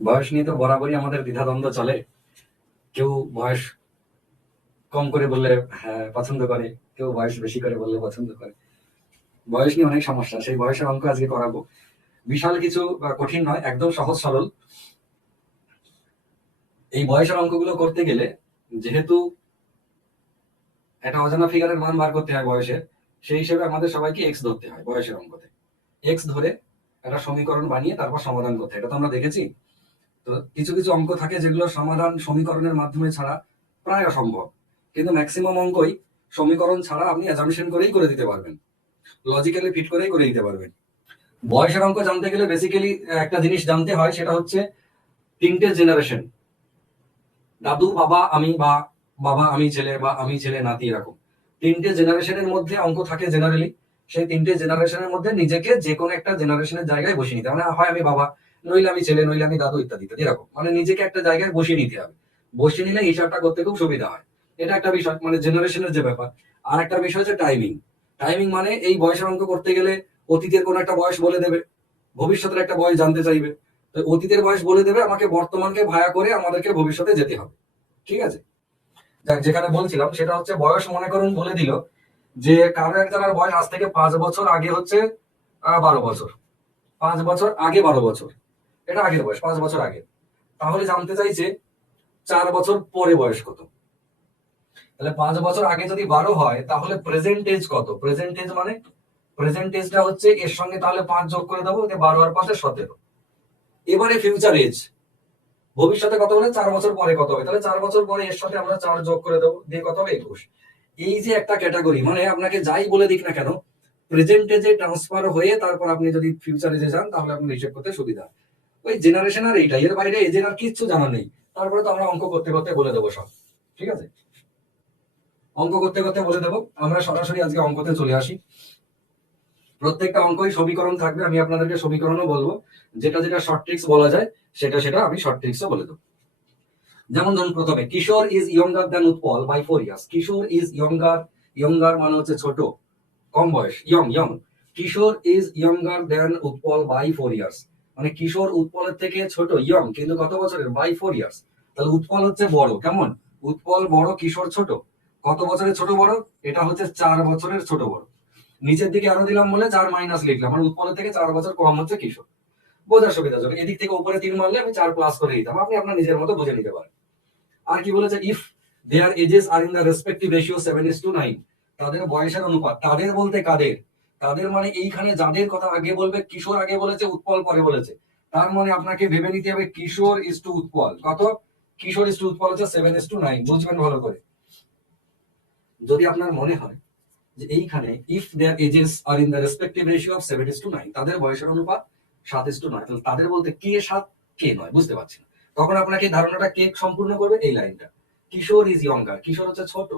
বয়স নিয়ে তো বরাবরই আমাদের দ্বিধাদ্বন্দ্ব চলে। কেউ বয়স কম করে বললে হ্যাঁ পছন্দ করে, কেউ বয়স বেশি করে বললে পছন্দ করে। বয়স নিয়ে অনেক সমস্যা, সেই বয়সের অঙ্ক আজকে করাবো। বিশাল কিছু কঠিন নয়, একদম সহজ সরল। এই বয়সের অঙ্কগুলো করতে গেলে যেহেতু একটা অজানা ফিগারের মান বার করতে হয় বয়সের, সেই হিসেবে আমাদের সবাইকে এক্স ধরতে হয় বয়সের অঙ্কতে। এক্স ধরে একটা সমীকরণ বানিয়ে তারপর সমাধান করতে হয়, এটা তো আমরা দেখেছি। তো কিছু কিছু অঙ্ক থাকে যেগুলো সমাধান সমীকরণের মাধ্যমে ছাড়া প্রায় অসম্ভব, কিন্তু ম্যাক্সিমাম অঙ্কই সমীকরণ ছাড়া আপনি অ্যাজাম্পশন করেই করে দিতে পারবেন, লজিক্যালি ফিট করেই করে দিতে পারবেন। বয়সের অঙ্ক জানতে গেলে বেসিক্যালি একটা জিনিস জানতে হয়, সেটা হচ্ছে তিনটে জেনারেশন। দাদু বাবা আমি, বা বাবা আমি ছেলে, বা আমি ছেলে নাতি, এরকম তিনটে জেনারেশনের মধ্যে অঙ্ক থাকে জেনারেলি। সেই তিনটে জেনারেশনের মধ্যে নিজেকে যে কোনো একটা জেনারেশনের জায়গায় বসিয়ে নিতে, মানে হয় আমি বাবা, নইলে আমি ছেলে, নইলে আমি দাদু, ইত্যাদি ইত্যাদি, এরকম মানে নিজেকে একটা জায়গায় বসিয়ে নিতে হবে। বসিয়ে নিলে হিসাবটা করতে খুব সুবিধা হয়। এটা একটা বিষয়, মানে জেনারেশনের যে ব্যাপার। আর একটা বিষয় হচ্ছে টাইমিং। টাইমিং মানে এই বয়সের অঙ্ক করতে গেলে অতীতের কোনো একটা বয়স বলে দেবে, ভবিষ্যতের একটা বয়স জানতে চাইবে। তো অতীতের বয়স বলে দেবে, আমাকে বর্তমানকে ভায়া করে আমাদেরকে ভবিষ্যতে যেতে হবে। ঠিক আছে। যাক, যেখানে বলছিলাম সেটা হচ্ছে বয়স মনে করুন বলে দিল যে কারো একজনের বয়স আজ থেকে 5 বছর আগে হচ্ছে 12 বছর। 5 বছর আগে 12 বছর, এটা আগের বয়স 5 বছর আগে। তাহলে জানতে চাইছে 4 বছর পরে বয়স কত। তাহলে 5 বছর আগে যদি 12 হয় তাহলে প্রেজেন্ট এজ কত। প্রেজেন্ট এজ মানে প্রেজেন্ট এজটা হচ্ছে এর সঙ্গে তাহলে 5 যোগ করে দেবো, 12 আর 5 17। এবারে ফিউচার এজ, ভবিষ্যতে কত হলে 4 বছর পরে কত হবে, তাহলে 4 বছর পরে এর সাথে আমরা 4 যোগ করে দেবো, দিয়ে কত হবে 21। এই যে একটা ক্যাটাগরি, মানে আপনাকে যাই বলে দিক না কেন, প্রেজেন্ট এজে ট্রান্সফার হয়ে তারপর আপনি যদি ফিউচার এজে যান তাহলে আপনি হিসেব করতে সুবিধা। ওই জেনারেশন আর এইটা, এর বাইরে এজের আর কিচ্ছু জানা নেই। তারপরে তো আমরা অঙ্ক করতে করতে বলে দেবো সব। ঠিক আছে, অঙ্ক করতে করতে বলে দেবো। আমরা সরাসরি আজকে অঙ্কতে চলে আসি। প্রত্যেকটা অঙ্কই সমীকরণ থাকবে, আমি আপনাদেরকে সমীকরণও বলবো। যেটা যেটা শর্ট ট্রিক্স বলা যায় সেটা সেটা আমি শর্ট ট্রিক্সও বলে দেবো। যেমন ধরুন প্রথমে Kishore is younger than Utpal by 4 years. Kishore is younger, younger মানে হচ্ছে ছোট, কম বয়স, young young. Kishore is younger than Utpal by 4 years, মানে কিশোর উৎপলের থেকে ছোট, ইয়ং কিন্তু কত বছরের, বাই 4 ইয়ার্স। তাহলে উৎপল হচ্ছে বড়, কেমন, উৎপল বড়, কিশোর ছোট। কত বছরের ছোট বড়, এটা হচ্ছে 4 বছরের ছোট বড়। নিচের দিকে আরো দিলাম বলে 4 মাইনাস লিখলাম, মানে উৎপলের থেকে 4 বছর কম হচ্ছে কিশোর। বোঝার সুবিধার জন্য এদিক থেকে উপরে 3 মারলে আমি 4 প্লাস করে দিতাম, আপনি আপনার নিজের মতো বুঝে নিতে পারেন। আর কি বলেছে, if their ages are in the respective ratio 7:9, তাদের বয়সের অনুপাত, তাদের বলতে কাদের, তাদের মানে এইখানে যাদের কথা আগে বলবে, কিশোর আগে বলেছে উৎপল পরে বলেছে, তার মানে আপনাকে ভেবে নিতে হবে কিশোর ইস টু উৎপল কত, কিশোর ইস টু উৎপল হচ্ছে 7:9, বুঝবেন ভালো করে। যদি আপনার মনে হয় যে এইখানে if their ages are in the respective ratio of 7:9, তাদের বয়সের অনুপাত 7:9, তাহলে তাদের বলতে কে 7 কে 9 বুঝতে পারছি না, তখন আপনাকে ধারণাটা কে সম্পূর্ণ করবে, এই লাইনটা। কিশোর ইজ ইয়ঙ্গার, কিশোর হচ্ছে ছোট,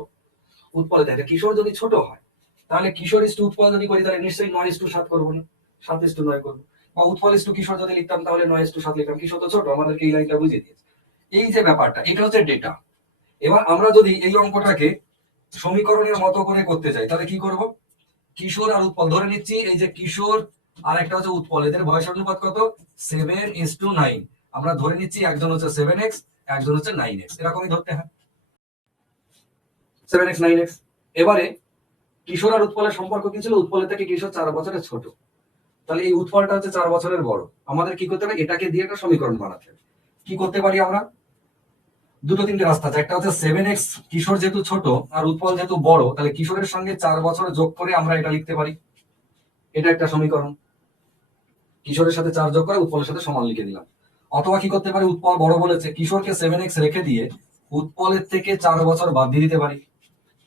উৎপল তাই, কিশোর যদি ছোট হয় তাহলে কিশোর ইস টু উৎপল যদি করি তাহলে নিশ্চয়ই 9:7 করবো না, 7:9 করবো। বা উৎপল ইস টু কিশোর যদি লিখতাম তাহলে 9:7 লিখতাম, কিশোর তো ছোট, আমাদেরকে এই লাইনটা বুঝিয়ে দিয়েছে। এই যে ব্যাপারটা, এটা হচ্ছে ডেটা। এবার আমরা যদি এই অঙ্কটাকে সমীকরণের মতো করে করতে চাই তাহলে কি করব, কিশোর আর উৎপল ধরে নিচ্ছি, এই যে কিশোর আর একটা হচ্ছে উৎপল, এদের বয়সের অনুপাত কত, 7:9। আমরা ধরে নিচ্ছি একজন হচ্ছে 7x, একজন হচ্ছে 9x, এরকমই ধরতে হয়, 7x 9x। এবারে কিশোর আর উৎপলের সম্পর্ক কি ছিল, উৎপলের থেকে কিশোর 4 বছরের ছোট, তাহলে এই উৎপলটা হচ্ছে 4 বছরের বড়। আমাদের কি করতে হবে, এটাকে দিয়ে একটা সমীকরণ বানাতে হবে। কি করতে পারি আমরা, দুটো তিনটে রাস্তা আছে। একটা হচ্ছে 7x, কিশোর যেহেতু ছোট আর উৎপল যেহেতু বড়, তাহলে কিশোরের সঙ্গে 4 বছর যোগ করে আমরা এটা লিখতে পারি, এটা একটা সমীকরণ। কিশোরের সাথে 4 যোগ করে উৎপলের সাথে সমান লিখে দিলাম। অথবা কি করতে পারি, উৎপল বড় বলেছে, কিশোরকে 7x রেখে দিয়ে উৎপলের থেকে 4 বছর বাদ দিয়ে দিতে পারি,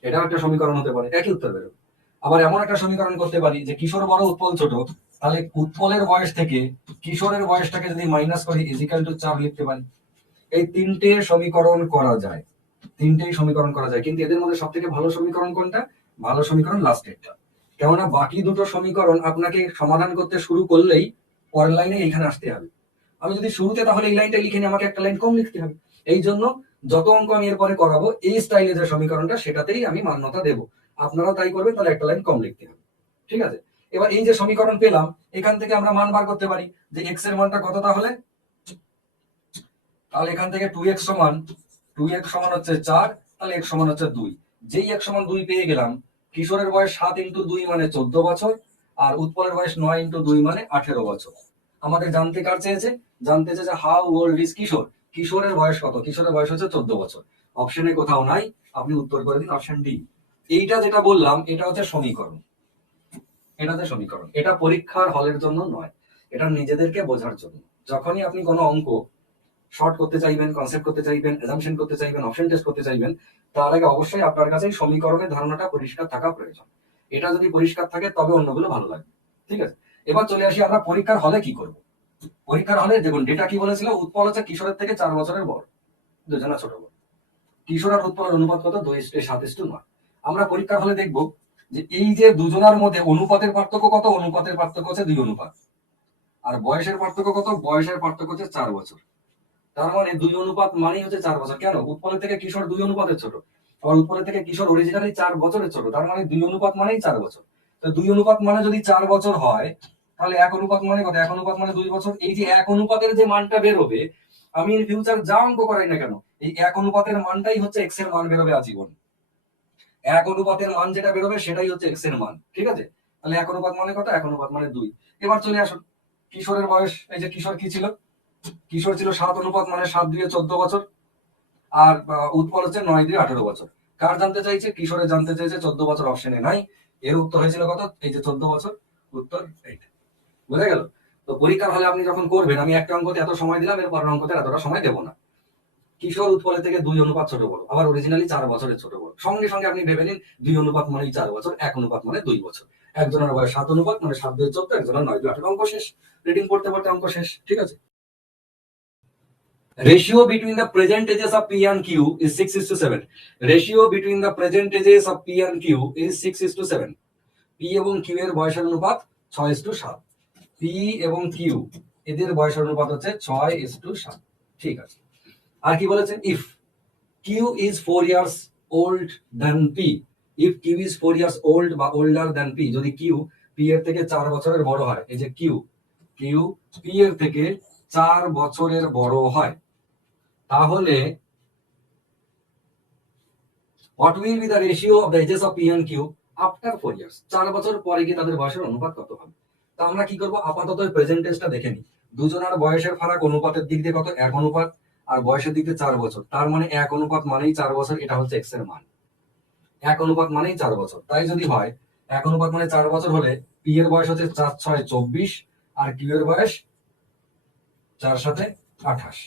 এটাও একটা সমীকরণ হতে পারে, একই উত্তর বেরোবে। আবার এমন একটা সমীকরণ করতে পারি যে কিশোর বড় উৎপল ছোট, তাহলে উৎপলের বয়স থেকে কিশোরের বয়সটাকে যদি মাইনাস করি ইজিক্যাল টু 4 লিখতে পারি। এই তিনটে সমীকরণ করা যায়, তিনটেই সমীকরণ করা যায়, কিন্তু এদের মধ্যে সব থেকে ভালো সমীকরণ কোনটা, ভালো সমীকরণ লাস্টেরটা। কেননা বাকি দুটো সমীকরণ আপনাকে সমাধান করতে শুরু করলেই পরের লাইনে এইখানে আসতে হবে। আমি যদি শুরুতে তাহলে এই লাইনটা লিখে নিই, আমাকে একটা লাইন কম লিখতে হবে। এই জন্য যত অঙ্ক আমি এরপরে করাবো এই স্টাইলে যে সমীকরণটা সেটাতেই আমি মান্যতা দেব, আপনারাও তাই করবেন, তাহলে একটা লাইন কম লিখতে হবে। ঠিক আছে। এবার এই যে সমীকরণ পেলাম, এখান থেকে আমরা মান বার করতে পারি যে এক্স এর মানটা কত, তাহলে তাহলে এখান থেকে 2x সমান 2x সমান হচ্ছে 4, তাহলে x সমান হচ্ছে 2। যেই x সমান 2 পেয়ে গেলাম, কিশোরের বয়স 7 ইন্টু 2 মানে 14 বছর, আর উৎপলের বয়স 9 ইন্টু 2 মানে 18 বছর। আমাদের জানতে জানতে চেয়েছে হাউ ওল্ড ইজ কিশোর, কিশোরের বয়স কত? কিশোরের বয়স হচ্ছে 14 বছর। অপশনে কোথাও নাই, আপনি উত্তর করে দিন অপশন ডি। এইটা যেটা বললাম এটা হচ্ছে সমীকরণ, এটা পরীক্ষার হলের জন্য নয়, এটা নিজেদেরকে বোঝার জন্য। যখনই আপনি কোনো অঙ্ক শর্ট করতে চাইবেন, কনসেপ্ট করতে চাইবেন, অ্যাজাম্পশন করতে চাইবেন, অপশন টেস্ট করতে চাইবেন, তার আগে অবশ্যই আপনার কাছে সমীকরণের ধারণাটা পরিষ্কার থাকা প্রয়োজন। এটা যদি পরিষ্কার থাকে তবে অন্যগুলো ভালো লাগবে। ঠিক আছে, এবার চলে আসি আমরা পরীক্ষার হলে কি করব। পরীক্ষার হলে দেখুন ডেটা কি বলেছিল, উৎপল হচ্ছে কিশোরের থেকে 4 বছরের বড়, দুজনা ছোট বড়। কিশোর আর উৎপলের অনুপাত কত? 2:7:9। আমরা পরীক্ষার হলে দেখব যে এই যে দুজনার মধ্যে অনুপাতের পার্থক্য কত? অনুপাতের পার্থক্য হচ্ছে 2 অনুপাত। আর বয়সের পার্থক্য কত? বয়সের পার্থক্য হচ্ছে 4 বছর। তার মানে 2 অনুপাত মানেই হচ্ছে 4 বছর। কেন? উৎপলের থেকে কিশোর 2 অনুপাতের ছোট, আবার উৎপলের থেকে কিশোর অরিজিনালি 4 বছরের ছোট। তার মানে 2 অনুপাত মানেই 4 বছর। তো 2 অনুপাত মানে যদি 4 বছর হয়, তাহলে 1 অনুপাত মানে কত? 1 অনুপাত মানে 2 বছর। এই যে 1 অনুপাতের যে মানটা বের হবে, আমি ইন ফিউচার যা অঙ্ক করাই না কেন, এই 1 অনুপাতের মানটাই হচ্ছে x এর মান বেরোবে আজীবন। 1 অনুপাতের মান যেটা বেরোবে সেটাই হচ্ছে x এর মান। ঠিক আছে, তাহলে 1 অনুপাত মানে কত? 1 অনুপাত মানে 2। এবার চলে আসুন কিশোরের বয়স। এই যে কিশোর কি ছিল? কিশোর ছিল 7 অনুপাত মানে 7 2 14 বছর, আর উৎপল হচ্ছে 9 2 18 বছর। কার জানতে চাইছে? কিশোরে জানতে চাইছে। 14 বছর অপশনে নাই, এর উত্তর হয়েছিল কত? এই যে 14 বছর, উত্তর এইটা। বুঝা গেল? তো পরীক্ষার হলে আপনি যখন করবেন, আমি একটা অঙ্কতে এত সময় দিলাম, এর পরের অঙ্কতে এতটা সময় দেবো না। কিশোর উৎপলের থেকে 2 অনুপাত ছোট বড়, আবার অরিজিনালি 4 বছরের ছোট বড়। সঙ্গে সঙ্গে আপনি ভেবে নিন 2 অনুপাত মানেই 4 বছর, 1 অনুপাত মানে 2 বছর। একজনের বয়স 7 অনুপাত মানে 7 2 14, একজনের 9 2 18। অঙ্ক শেষ। রিডিং পড়তে পড়তে অঙ্ক শেষ। ঠিক আছে। Ratio between the present ages of P and Q is 6:7. Ratio between the present ages of P and Q is 6:7. P এবং Q এর বয়সের অনুপাত 6:7। P এবং Q এদের বয়সের অনুপাত হচ্ছে 6:7। ঠিক আছে। আর কি বলেছে? If Q is 4 years old than P, if Q is 4 years old বা older than P, যদি Q P এর থেকে 4 বছরের বড় হয়, এই যে Q P এর থেকে 4 বছরের বড় হয়, তাহলে what will be the ratio of the ages of P and Q after 4 years? 4 বছর পরে কি তাদের বয়সের অনুপাত কত হবে? তো আমরা কি করব, আপাতত প্রেজেন্ট টেন্সটা দেখে নিই। দুজনের বয়সের ফারাক অনুপাতের দিক দিয়ে কত? 1 অনুপাত, আর বয়সের দিক দিয়ে 4 বছর। তার মানে 1 অনুপাত মানেই 4 বছর, এটা হচ্ছে x এর মান। 1 অনুপাত মানেই 4 বছর। তাই যদি হয় 1 অনুপাত মানে 4 বছর হলে P এর বয়স হচ্ছে 4 6 24, আর Q এর বয়স 4 7 28।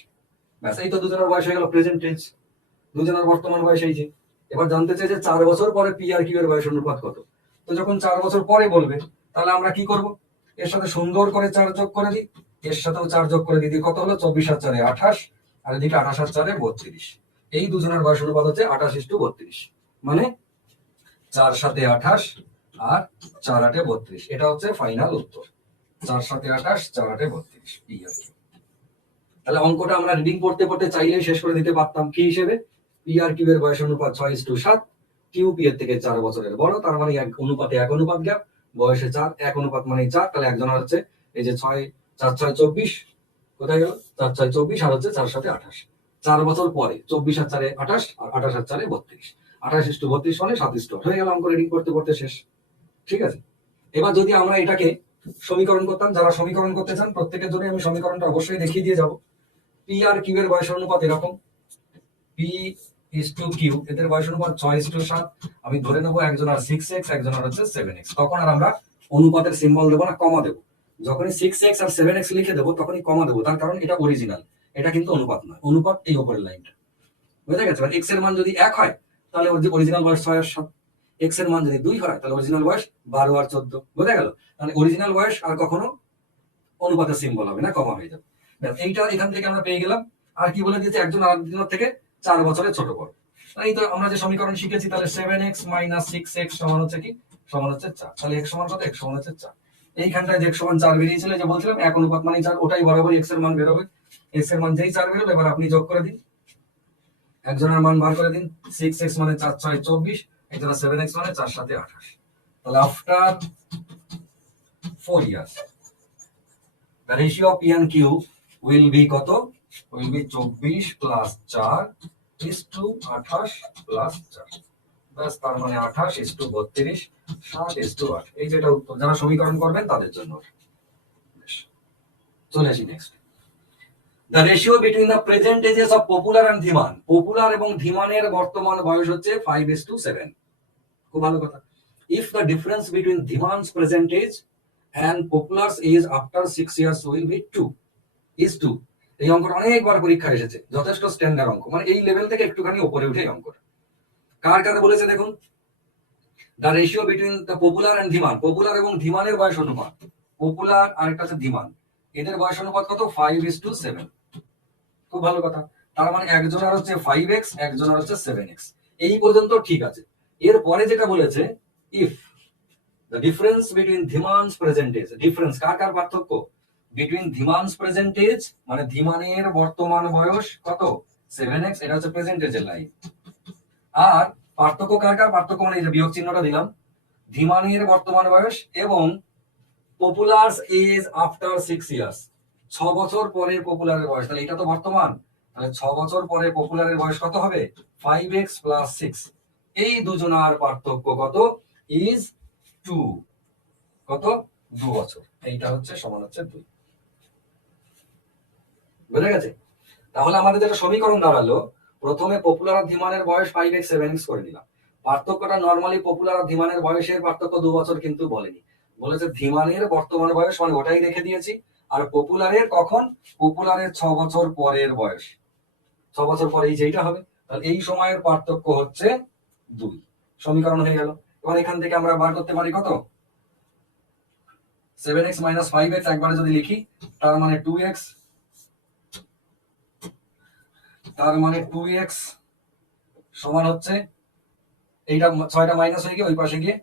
ব্যাস, এই তো দুজনের বয়স হয়ে গেল প্রেজেন্ট টেন্স। দুজনের বর্তমান বয়স এই যে। এবার জানতে চাই যে 4 বছর পরে P আর Q এর বয়স অনুপাত কত। তো যখন 4 বছর পরে বলবে, তাহলে আমরা কি করব, এর সাথে সুন্দর করে 4 যোগ করে দিই, এর সাথেও 4 যোগ করে দিই। কত হলো? 24 আর 4 28, আর এদিকে 28 আর 4 32। এই দুজনের বয়স অনুপাত হচ্ছে 28:32। মানে 4 7 28 আর 4 8 32। এটা হচ্ছে ফাইনাল উত্তর। 4 7 28, 4 8 32 P আর Q। তাহলে অঙ্কটা আমরা রিডিং পড়তে পড়তে চাইলেই শেষ করে দিতে পারতাম। কি হিসেবে? P আর Q এর বয়স অনুপাত 6:7, Q P এর থেকে 4 বছরের বড়, তার মানে 1 অনুপাতে 1 অনুপাত গ্যাপ, বয়সে 4, 1 অনুপাত মানে 4, তাহলে একজনের হচ্ছে এই যে 6 4 6 24, কোথায় গেল? 4 6 24, আর হচ্ছে 4 7 28। 4 বছর পরে 24 আর 4 28, আর 28 আর 4 32। 28:32 মানে 7:8 হয়ে গেল। অঙ্ক রিডিং পড়তে পড়তে শেষ। ঠিক আছে। এবার যদি আমরা এটাকে সমীকরণ করতাম, যারা সমীকরণ করতে চান প্রত্যেকের জন্য আমি সমীকরণটা অবশ্যই দেখিয়ে দিয়ে যাবো। P আর Q এর বয়সের অনুপাত এরকম, P/Q, এদের বয়স অনুপাত 6:7। আমি ধরে নেবো একজন আর 6x, একজন আর হচ্ছে 7x। তখন আর আমরা অনুপাতের সিম্বল দেবো না, কমা দেবো। যখনই 6x আর 7x লিখে দেবো তখনই কমা দেবো, তার কারণ এটা অরিজিনাল, এটা কিন্তু অনুপাত নয়। অনুপাত এই উপরের লাইনটা, বুঝা গেছে? x এর মান যদি 1 হয় তাহলে অরিজিনাল বয়স 6 আর 7, x এর মান যদি 2 হয় তাহলে অরিজিনাল বয়স 12 আর 14। বুঝা গেল? মানে অরিজিনাল বয়স আর কখনো অনুপাতের সিম্বল হবে না, কমা হয়ে যাবে। এইটা এখান থেকে আমরা পেয়ে গেলাম। আর কি বলে দিয়েছে? একজন আরেকজনের থেকে 4 বছরের ছোট বড়। এই তো আমরা যে সমীকরণ শিখেছি, তাহলে 7x - 6x সমান হচ্ছে কি? সমান হচ্ছে 4। তাহলে x সমান কত? x সমান হচ্ছে 4। এইখানটায় যে x সমান 4 বেরিয়েছিল, যে বলছিলাম 1 অনুপাত মানে 4, ওটাই বরাবর x এর মান বেরোবে। x এর মান যেই 4 বেরোবে, এবার আপনি যোগ করে দিন, একজনের মান বার করে দিন। 6x মানে 4 6 24, একজনের 7x মানে 4 7 28। তাহলে after 4 years the ratio of P and Q will be কত? Will be 24 plus 4 is to 28 plus 4। ব্যাস, তার মানে 28 ইজ টু 32, 7 ইজ টু 8। এই যেটা উত্তর, যারা সমীকরণ করবেন তাদের জন্য। চলে আসি next. The ratio between the present ages of Popular and Dhiman. Popular এবং ধীমানের বর্তমান বয়স হচ্ছে 5:7। খুব ভালো কথা। If the difference between Dhiman's present age and Popular's age after 6 years will be 2 is 2। এই অঙ্কটা অনেকবার পরীক্ষায় এসেছে, যথেষ্ট স্ট্যান্ডার্ড অঙ্ক, মানে এই লেভেল থেকে একটুখানি উপরে উঠে অঙ্কটা। কার কার বলেছে দেখুন, the ratio between the popular and Dhiman. Popular এবং ধীমানের বয়স অনুপাত, পপুলার আর একটা হচ্ছে ধীমান, এদের বয়স অনুপাত কত? 5:7। খুব ভালো কথা। তার মানে একজনের হচ্ছে 5x, একজনের হচ্ছে 7x। এই পর্যন্ত ঠিক আছে। এর পরে যেটা বলেছে, if the difference between Dhiman's present age, difference কার কার পার্থক্য? বিটুইন ধীমানস প্রেজেন্ট এজ মানে ধীমানের বর্তমান বয়স কত? 7x, এটা হচ্ছে প্রেজেন্ট এজের লাইন। আর পার্থক্য কার কার? পার্থক্য মানে এই যে বিয়োগ চিহ্নটা দিলাম, ধীমানের বর্তমান বয়স এবং পপুলারস এজ আফটার 6 ইয়ার্স, 6 বছর পরে পপুলারের বয়স। তাহলে এটা তো বর্তমান, তাহলে 6 বছর পরে পপুলারের বয়স কত হবে? 5x plus 6। এই দুজনার পার্থক্য কত? ইজ 2। কত? 2 বছর। এইটা হচ্ছে সমান হচ্ছে 2। বুঝে গেছে? তাহলে আমাদের যেটা সমীকরণ দাঁড়ালো, প্রথমে পপুলার আর ধীমানের বয়স 5x 7x করে নিলাম। পার্থক্যটা নরমালি পপুলার আর ধীমানের বয়সের পার্থক্য 2 বছর কিন্তু বলেনি, বলেছে ধীমানের বর্তমান বয়স, মানে ওটাই রেখে দিয়েছি। আর পপুলারের কখন? পপুলারের 6 বছর পরের বয়স, 6 বছর পরে এই যেটা হবে। তাহলে এই সময়ের পার্থক্য হচ্ছে 2। সমীকরণ হয়ে গেল। এবার এখান থেকে আমরা বার করতে পারি কত? 7x মাইনাস 5x একবারে যদি লিখি, তার মানে 2x, তার মানে 2x সমান হচ্ছে, এইটা 6টা মাইনাস হয়ে গিয়ে ওই পাশে গিয়ে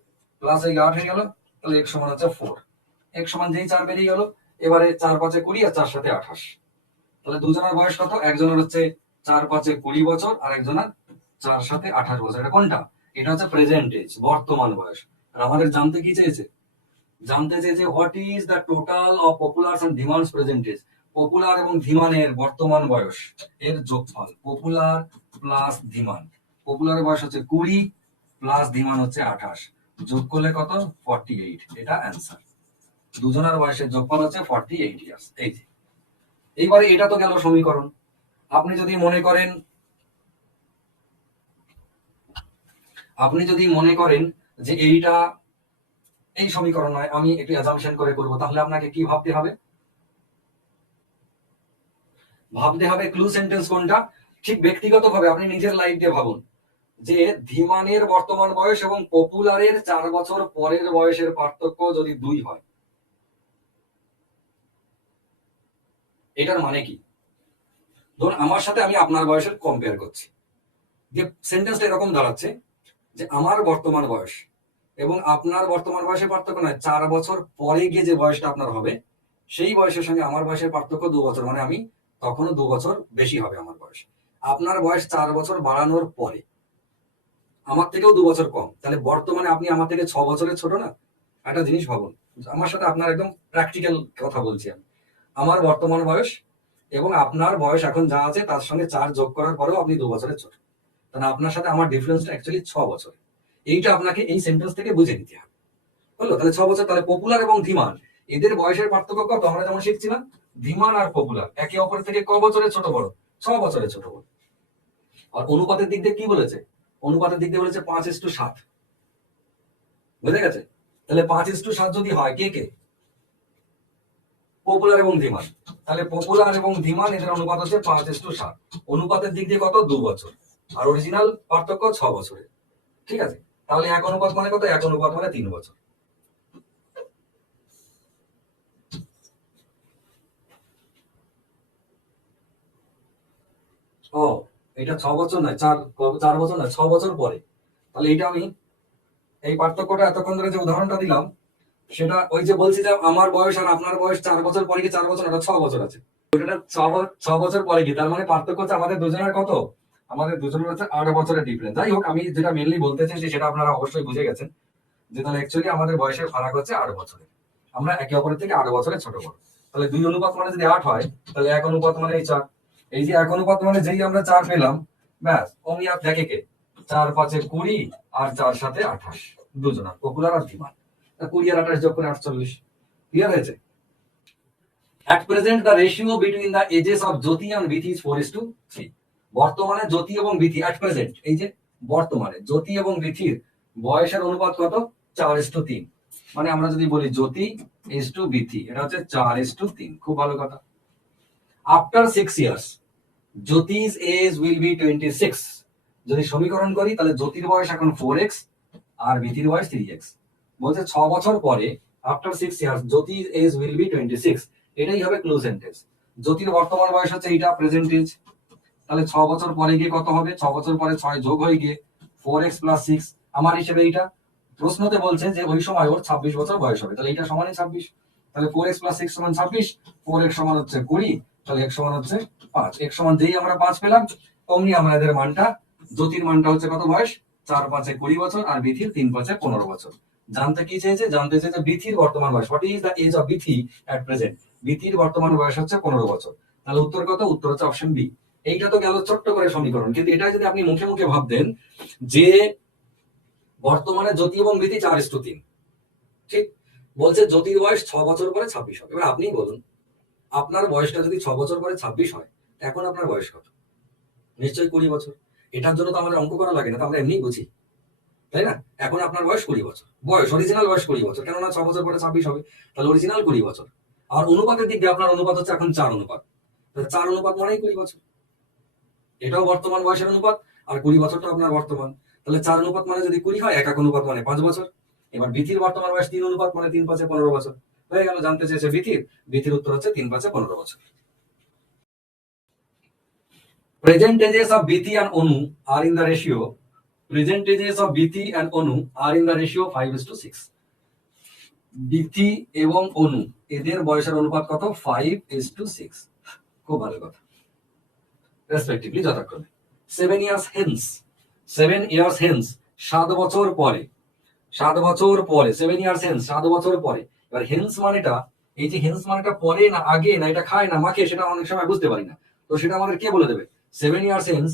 প্লাস হয়ে 8 হয়ে গেল। তাহলে x সমান হচ্ছে 4। x সমান যেই 4 বেরিয়ে গেল, এবারে 4 5 20 আর 4 7 28। তাহলে দুজনের বয়স কত? একজনের হচ্ছে 4 5 20 বছর আর একজনের 4 7 28 বছর। এটা কোনটা? এটা হচ্ছে প্রেজেন্ট এজ, বর্তমান বয়স। আর আমাদের জানতে কি চেয়েছে? জানতে চেয়েছে what is the total of Popular's and Dhiman's present age. Popular এবং ধীমানের বর্তমান বয়স এর যোগফল, পপুলার প্লাস ধীমান। পপুলারের বয়স হচ্ছে 20 প্লাস ধীমান হচ্ছে 28, যোগ করলে কত? 48। এটা অ্যান্সার। দুজনের বয়সের যোগফল হচ্ছে 48 ইয়ার্স। এই যে, এইবারে এটা তো গেল সমীকরণ। আপনি যদি মনে করেন যে এইটা এই সমীকরণ নয়, আমি একটু অ্যাজাম্পশন করে করব, তাহলে আপনাকে কি ভাবতে হবে? ভাবতে হবে ক্লু সেন্টেন্স কোনটা। ঠিক ব্যক্তিগতভাবে আপনি নিজের লাইফ দিয়ে ভাবুন যে ধীমানের বর্তমান বয়স এবং পপুলারের 4 বছর পরের বয়সের পার্থক্য যদি 2 হয়, এটার মানে কি? ধরুন আমার সাথে আমি আপনার বয়সের কম্পেয়ার করছি, যে সেন্টেন্সটা এরকম দাঁড়াচ্ছে যে আমার বর্তমান বয়স এবং আপনার বর্তমান বয়সের পার্থক্য নয়, 4 বছর পরে গিয়ে যে বয়সটা আপনার হবে, সেই বয়সের সঙ্গে আমার বয়সের পার্থক্য 2 বছর, মানে আমি তখনও 2 বছর বেশি হবে আমার বয়স। আপনার বয়স 4 বছর বাড়ানোর পরে আমার থেকেও 2 বছর কম, তাহলে বর্তমানে আপনি আমার থেকে 6 বছরের ছোট না? একটা জিনিস ভাবুন, আমার সাথে আপনার একদম প্র্যাকটিক্যাল কথা বলছি আমি। আমার বর্তমান বয়স এবং আপনার বয়স এখন যা আছে তার সঙ্গে 4 যোগ করার পরেও আপনি 2 বছরের ছোট, তাহলে আপনার সাথে আমার ডিফারেন্সটা অ্যাকচুয়ালি 6 বছর। এইটা আপনাকে এই সেন্টেন্স থেকে বুঝে নিতে হবে। বললো তাহলে 6 বছর। তাহলে পপুলার এবং ধীমান এদের বয়সের পার্থক্য কত? আমরা যেমন শিখছিলাম, ধীমান আর পপুলার একে অপরের থেকে ক বছরের ছোট বড়? 6 বছরের ছোট বড়। আর অনুপাতের দিক দিয়ে কি বলেছে? অনুপাতের দিক দিয়ে বলেছে 5:7। বুঝে গেছে? তাহলে 5:7 যদি হয়, কে কে? পপুলার এবং ধীমান। তাহলে পপুলার এবং ধীমান এদের অনুপাত হচ্ছে 5:7। অনুপাতের দিক দিয়ে কত? 2 বছর। আর অরিজিনাল পার্থক্য 6 বছরের। ঠিক আছে? তাহলে এক অনুপাত মানে কত? এক অনুপাত মানে 3 বছর। ও, এটা 6 বছর নয়, 4 বছর নয়, 6 বছর পরে। তাহলে এটা আমি এই পার্থক্যটা এতক্ষণ ধরে যে উদাহরণটা দিলাম, সেটা ওই যে বলছি যে আমার বয়স আর আপনার বয়স 4 বছর পরে কি 4 বছর, ওটা 6 বছর আছে। ওটা 6 বছর পরে কি, তার মানে পার্থক্য হচ্ছে আমাদের দুজনের কত? আমাদের দুজনের হচ্ছে 8 বছরের ডিফারেন্স। যাই হোক, আমি যেটা মেনলি বলতে চাইছি সেটা আপনারা অবশ্যই বুঝে গেছেন, যে তাহলে অ্যাকচুয়ালি আমাদের বয়সের ফারাক হচ্ছে 8 বছরের। আমরা একে অপরের থেকে 8 বছরের ছোট বড়। তাহলে 2 অনুপাত মানে যদি 8 হয়, তাহলে 1 অনুপাত মানে এই 4। এই যে 1 অনুপাত মানে যেই আমরা 4 পেলাম, ব্যাস অমনি আর দেখে কে 4 5 20 আর 4 7 28, দুজনা পপুলার আর ডিমান্ড। 20 আর 28 যোগ করে 48। ক্লিয়ার হয়েছে? At present the ratio between the ages of Jyoti and Vithi is 4:3. বর্তমানে জ্যোতি এবং বিথি at present, এই যে বর্তমানে জ্যোতি এবং বিথির বয়সের অনুপাত কত? 4:3। মানে আমরা যদি বলি জ্যোতি is to বিথি, এটা হচ্ছে 4:3। খুব ভালো কথা। After 6 years জ্যোতি's age will be 26। যদি সমীকরণ করি তাহলে জ্যোতির বয়স এখন 4x আর বিথির বয়স 3x। বলছে 6 বছর পরে আফটার 6 ইয়ার্স জ্যোতির এজ উইল বি 26। এটাই হবে ক্লোজ সেন্টেন্স। জ্যোতির বর্তমান বয়স হচ্ছে এইটা প্রেজেন্ট এজ, তাহলে 6 বছর পরে গিয়ে কত হবে? 6 বছর পরে 6 যোগ হয়ে গিয়ে 4x + 6, আমার হিসেবে এইটা। প্রশ্নতে বলছে যে ওই সময় ওর 26 বছর বয়স হবে, তাহলে এইটা সমানই 26। তাহলে 4x + 6 = 26, 4x সমান হচ্ছে 20, তাহলে x সমান হচ্ছে 5। x সমান যেই আমরা 5 পেলাম অমনি আমরা এদের মানটা, জ্যোতির মানটা হচ্ছে কত বয়স? 4 5 20 বছর আর বিথির 3 5 15 বছর। জানতে কি চেয়েছে? জানতে চেয়েছে বিথির বর্তমান বয়স। What is the age of Bithi at present? বিথির বর্তমান বয়স হচ্ছে 15 বছর। তাহলে উত্তর কত? উত্তর হচ্ছে অপশন বি। এইটা তো গেল ছোট্ট করে সমীকরণ, কিন্তু এটা যদি আপনি মুখে মুখে ভাবতেন যে বর্তমানে জ্যোতি এবং বিথি 4:3, ঠিক বলছে জ্যোতির বয়স 6 বছর পরে 26 হবে। এবার আপনি বলুন, আপনার বয়সটা যদি 6 বছর পরে 26 হয়, এখন আপনার বয়স কত? নিশ্চয়ই 20 বছর। এটার জন্য তো আমাদের অঙ্ক করা লাগে না, তো আমরা এমনিই বুঝি, তাই না? এখন আপনার বয়স 20 বছর, বয়স অরিজিনাল বয়স 20 বছর, কেননা 6 বছর পরে 26 হবে, তাহলে অরিজিনাল 20 বছর। আর অনুপাতের দিক দিয়ে আপনার অনুপাত হচ্ছে এখন 4 অনুপাত, তাহলে 4 অনুপাত মানেই 20 বছর। এটাও বর্তমান বয়সের অনুপাত, আর 20 বছরটা আপনার বর্তমান, তাহলে 4 অনুপাত মানে যদি 20 হয়, 1 অনুপাত মানে 5 বছর। এবার বিথির বর্তমান বয়স 3 অনুপাত মানে 3 5 15 বছর হয়ে গেল। জানতে চেয়েছে বিথির উত্তর হচ্ছে 3 5 15 বছর। Present ages of Bithi and Onu are in the ratio. Present ages of Bithi and Onu are in the ratio 5:6. Bithi এবং অনু এদের বয়সের অনুপাত কত? 5:6। খুব ভালো কথা। রেসপেক্টিভলি যথাক্রমে 7 years hence, 7 years hence 7 বছর পরে, 7 বছর পরে 7 years hence 7 বছর পরে। এবার হেন্স মানেটা, এই যে হেন্স মানেটা পরে না আগে না এটা খায় না মাখে, সেটা অনেক সময় বুঝতে পারি না, তো সেটা আমাদের কে বলে দেবে? 7 years hence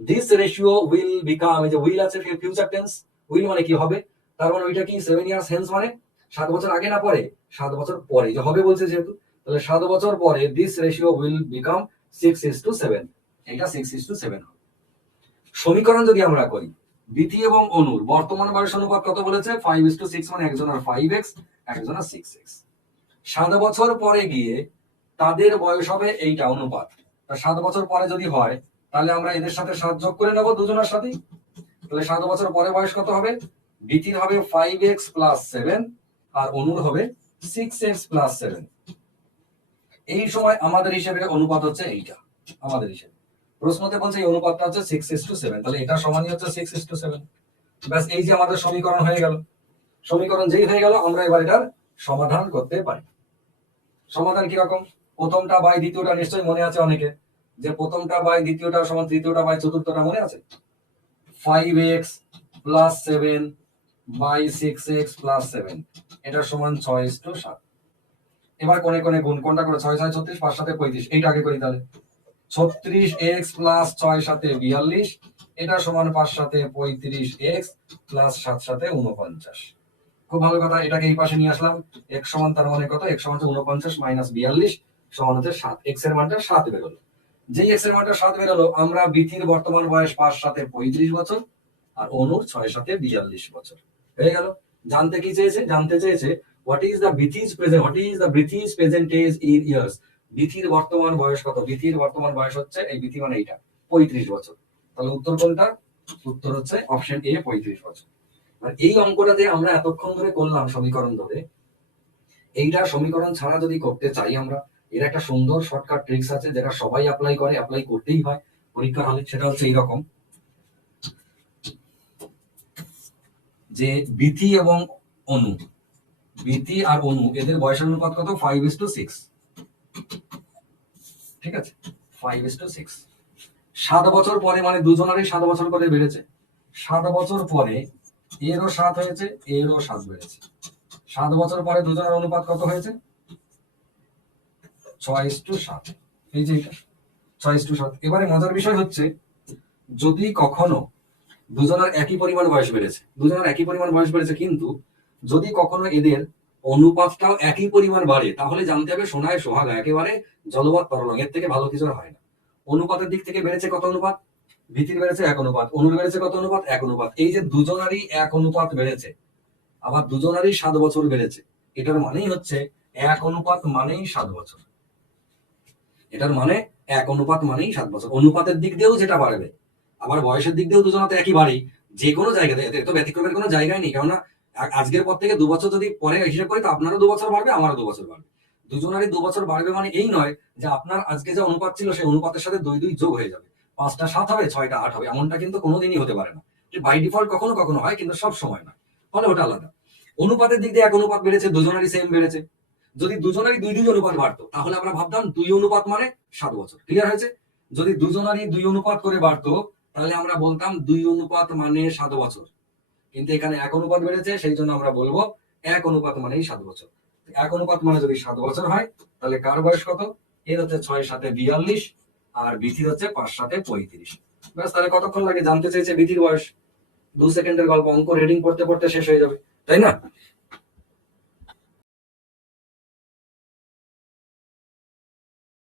this ratio will become, এই যে উইল আছে ফিউচার টেন্স, উইল মানে কি হবে, তার মানে ওইটা কি 7 years hence মানে 7 বছর আগে না পরে? 7 বছর পরে যে হবে বলছে যেহেতু, তাহলে 7 বছর পরে this ratio will become 6:7। এটা 6:7 হবে। সমীকরণ যদি আমরা করি, বিথি এবং অনুর বর্তমান বয়স অনুপাত কত বলেছে? 5:6, মানে একজনের 5x একজনের 6x। 7 বছর পরে গিয়ে তাদের বয়স হবে এইটা অনুপাত। 7 বছর পরে যদি হয় তাহলে আমরা এদের সাথে 7 যোগ করে নেব দুজনের সাথেই, তাহলে 7 বছর পরে বয়স কত হবে? বিথির হবে 5x + 7 আর অনুর হবে 6x + 7। এই সময় আমাদের হিসেবে অনুপাত হচ্ছে এইটা, আমাদের হিসেবে প্রশ্নতে বলছে এই অনুপাতটা হচ্ছে 6:7, তাহলে এটা সমানই হচ্ছে 6:7। ব্যাস, এই যে আমাদের সমীকরণ হয়ে গেল। সমীকরণ যেই হয়ে গেল, আমরা এবার এটার সমাধান করতে পারি। সমাধান কিরকম? প্রথমটা বাই দ্বিতীয়টা নিশ্চয়ই মনে আছে অনেকে, যে প্রথমটা বাই দ্বিতীয়টা সমান তৃতীয়টা বাই চতুর্থটা মনে আছে? 5x + 7 বাই 6x + 7, এটা সমান 6:7। এবার কোনে কোনে গুণ, কোনটা করে? 6 6 36, 5 7 35, এইটা আগে করি তাহলে। 36x + 6 7 42, এটা সমান 5 7 35x + 7 7 49। খুব ভালো কথা, এটাকে এই পাশে নিয়ে আসলাম। x সমান তার মানে কত? x সমান 49 - 42 সমান হচ্ছে 7। x এর মানটা 7 বেরোলো। যেই x এর মানটা 7 বেরোলো, আমরা বিথির বর্তমান বয়স 5 7 35 বছর আর অনুর 6 7 42 বছর হয়ে গেল। জানতে কি চেয়েছে? জানতে চেয়েছে what is the Bithi's present, what is the Bithi's present age in years? বিথির বর্তমান বয়স কত? বিথির বর্তমান বয়স হচ্ছে, এই বিথি মানে এইটা, 35 বছর। তাহলে উত্তর কোনটা? উত্তর হচ্ছে অপশন এ, 35 বছর। আর এই অঙ্কটা যে আমরা এতক্ষণ ধরে করলাম সমীকরণ ধরে, এইটা সমীকরণ ছাড়া যদি করতে চাই আমরা, এর একটা সুন্দর শর্টকাট ট্রিক্স আছে যেটা সবাই অ্যাপ্লাই করে, অ্যাপ্লাই করতেই হয় পরীক্ষা হলে। সেটা হচ্ছে এইরকম, যে বিথি এবং অনু, বিথি আর অনু এদের বয়সের অনুপাত কত? 5:6। ঠিক আছে, 5:6। 7 বছর পরে, মানে দুজনেরই 7 বছর করে বেড়েছে। 7 বছর পরে এরও 7 হয়েছে, এরও 7 বেড়েছে। 7 বছর পরে দুজনের অনুপাত কত হয়েছে? 6:7। এই যে এটা 6:7। এবারে মজার বিষয় হচ্ছে, যদি কখনো দুজনের একই পরিমাণ বয়স বেড়েছে, কিন্তু যদি কখনো এদের অনুপাতটাও একই পরিমাণ বাড়ে, তাহলে জানতে হবে সোনায় সোহাগা, একেবারে জলবৎ তরল, এর থেকে ভালো কিছু আর হয় না। অনুপাতের দিক থেকে বেড়েছে কত অনুপাত? ভিতির বেড়েছে 1 অনুপাত, অনুর বেড়েছে কত অনুপাত? 1 অনুপাত। এই যে দুজনারই 1 অনুপাত বেড়েছে, আবার দুজনারই 7 বছর বেড়েছে, এটার মানেই হচ্ছে 1 অনুপাত মানেই 7 বছর। এটার মানে 1 অনুপাত মানেই 7 বছর। অনুপাতের দিক দিয়েও যেটা বাড়বে, আবার বয়সের দিক দিয়েও দুজনে তো একই বাড়েই, যে কোনো জায়গাতে, এতে তো ব্যতিক্রমের কোনো জায়গায় নেই। কেননা আজকের পর থেকে 2 বছর যদি পরে হিসেব করি, তো আপনারও 2 বছর বাড়বে, আমারও 2 বছর বাড়বে। দুজনারই 2 বছর বাড়বে মানে এই নয় যে আপনার আজকে যে অনুপাত ছিল সেই অনুপাতের সাথে 2 2 যোগ হয়ে যাবে, 5টা 7 হবে, 6টা 8 হবে, এমনটা কিন্তু কোনোদিনই হতে পারে না। বাই ডিফল্ট কখনো কখনো হয়, কিন্তু সব সময় নয়, ফলে ওটা আলাদা। অনুপাতের দিক দিয়ে 1 অনুপাত বেড়েছে, দুজনারই সেম বেড়েছে। যদি দুজনারই 2 2 অনুপাত বাড়তো, তাহলে আমরা ভাবতাম 2 অনুপাত মানে 7 বছর। ক্লিয়ার হয়েছে? যদি দুজনারই 2 অনুপাত করে বাড়তো, তাহলে আমরা বলতাম 2 অনুপাত মানে 7 বছর। কিন্তু এখানে 1 অনুপাত বেড়েছে, সেই জন্য আমরা বলবো 1 অনুপাত মানেই 7 বছর। 1 অনুপাত মানে যদি 7 বছর হয়, তাহলে কার বয়স কত? এর হচ্ছে 6 7 42, আর বিথির হচ্ছে 5 7 35। ব্যাস, তাহলে কতক্ষণ লাগে জানতে চেয়েছে বিথির বয়স? 2 সেকেন্ডের গল্প, অঙ্ক রিডিং পড়তে পড়তে শেষ হয়ে যাবে, তাই না?